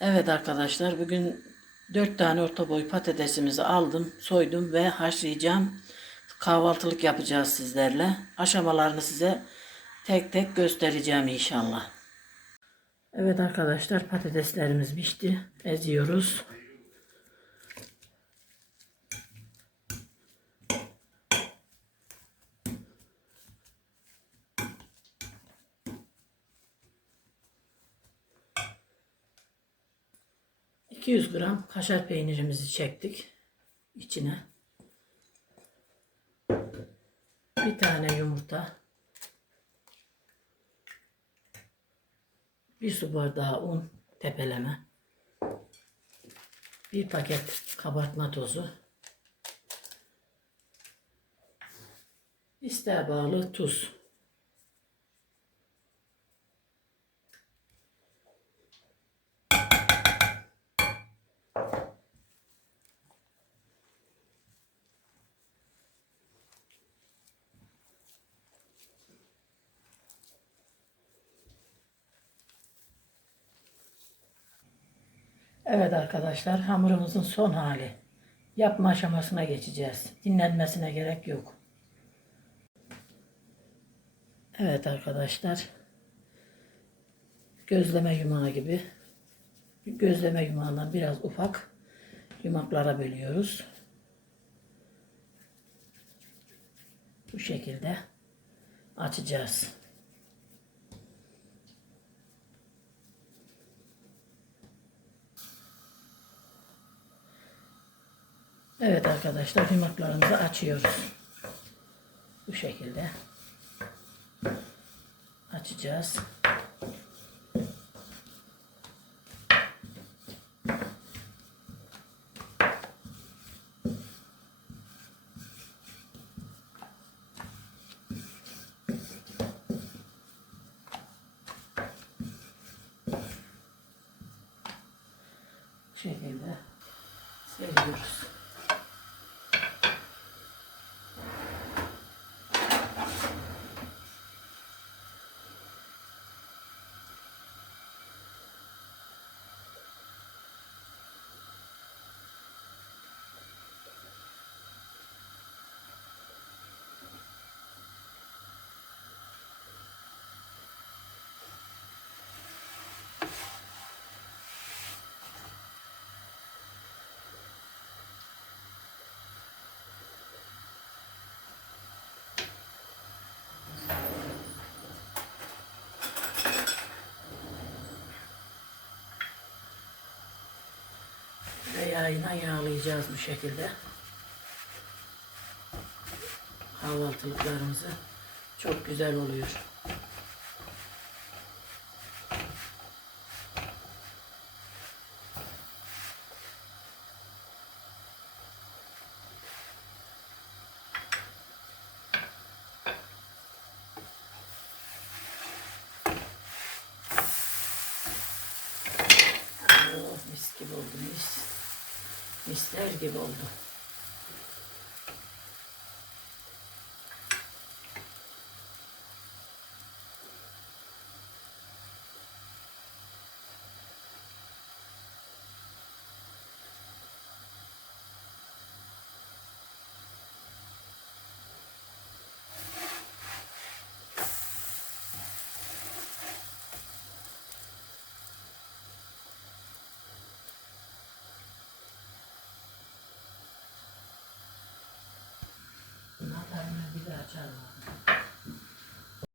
Evet arkadaşlar bugün 4 tane orta boy patatesimizi aldım, soydum ve haşlayacağım. Kahvaltılık yapacağız sizlerle. Aşamalarını size tek tek göstereceğim inşallah. Evet arkadaşlar patateslerimiz pişti. Eziyoruz. ...200 gram kaşar peynirimizi çektik... ...içine... ...bir tane yumurta... ...bir su bardağı un... ...tepeleme... ...bir paket kabartma tozu... ...isteğe bağlı tuz... Evet arkadaşlar hamurumuzun son hali. Yapma aşamasına geçeceğiz. Dinlenmesine gerek yok. Evet arkadaşlar. Gözleme yumağı gibi. Gözleme yumağından biraz ufak yumaklara bölüyoruz. Bu şekilde açacağız. Evet arkadaşlar yumaklarımızı açıyoruz. Bu şekilde açacağız. Şekilde seriyoruz. Ve yağıyla yağlayacağız bu şekilde. Kahvaltılıklarımızı çok güzel oluyor. Oh, mis gibi oldu mis. Misler gibi oldu. Bir daha açalım.